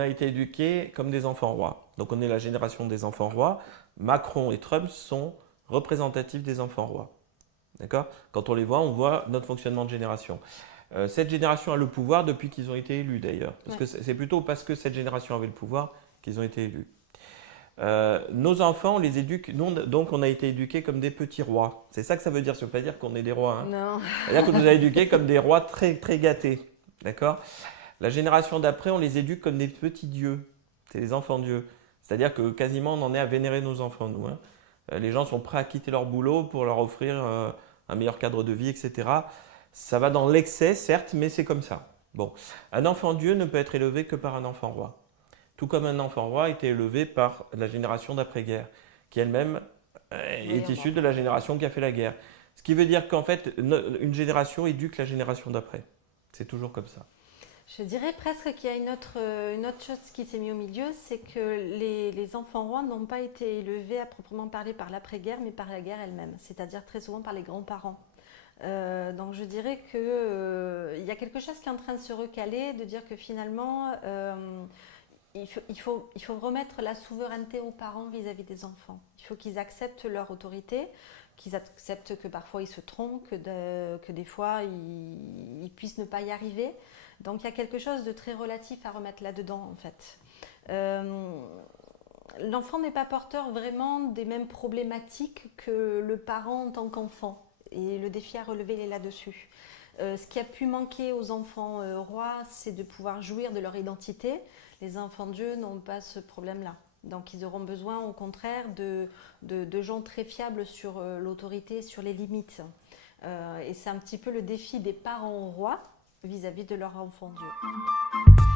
a été éduqués comme des enfants rois. Donc on est la génération des enfants rois. Macron et Trump sont représentatifs des enfants rois. D'accord? Quand on les voit, on voit notre fonctionnement de génération. Cette génération a le pouvoir depuis qu'ils ont été élus d'ailleurs. Parce que c'est plutôt parce que cette génération avait le pouvoir qu'ils ont été élus. Nos enfants, on les éduque, donc on a été éduqués comme des petits rois. C'est ça que ça veut dire, ça ne veut pas dire qu'on est des rois. Hein. Non. C'est-à-dire qu'on nous a éduqués comme des rois très, très gâtés. D'accord? La génération d'après, on les éduque comme des petits dieux. C'est les enfants dieux. C'est-à-dire que quasiment on en est à vénérer nos enfants, nous. Hein. Les gens sont prêts à quitter leur boulot pour leur offrir un meilleur cadre de vie, etc. Ça va dans l'excès, certes, mais c'est comme ça. Bon, un enfant Dieu ne peut être élevé que par un enfant roi. Tout comme un enfant roi a été élevé par la génération d'après-guerre, qui elle-même est issue de la génération qui a fait la guerre. Ce qui veut dire qu'en fait, une génération éduque la génération d'après. C'est toujours comme ça. Je dirais presque qu'il y a une autre chose qui s'est mise au milieu, c'est que les enfants rois n'ont pas été élevés à proprement parler par l'après-guerre, mais par la guerre elle-même, c'est-à-dire très souvent par les grands-parents. Donc je dirais qu'il y a quelque chose qui est en train de se recaler, de dire que finalement, il faut remettre la souveraineté aux parents vis-à-vis des enfants. Il faut qu'ils acceptent leur autorité, qu'ils acceptent que parfois ils se trompent, que des fois ils puissent ne pas y arriver. Donc il y a quelque chose de très relatif à remettre là-dedans en fait. L'enfant n'est pas porteur vraiment des mêmes problématiques que le parent en tant qu'enfant. Et le défi à relever, il est là-dessus. Ce qui a pu manquer aux enfants rois, c'est de pouvoir jouir de leur identité. Les enfants de Dieu n'ont pas ce problème-là. Donc ils auront besoin au contraire de gens très fiables sur l'autorité, sur les limites. Et c'est un petit peu le défi des parents rois vis-à-vis de leur enfant Dieu.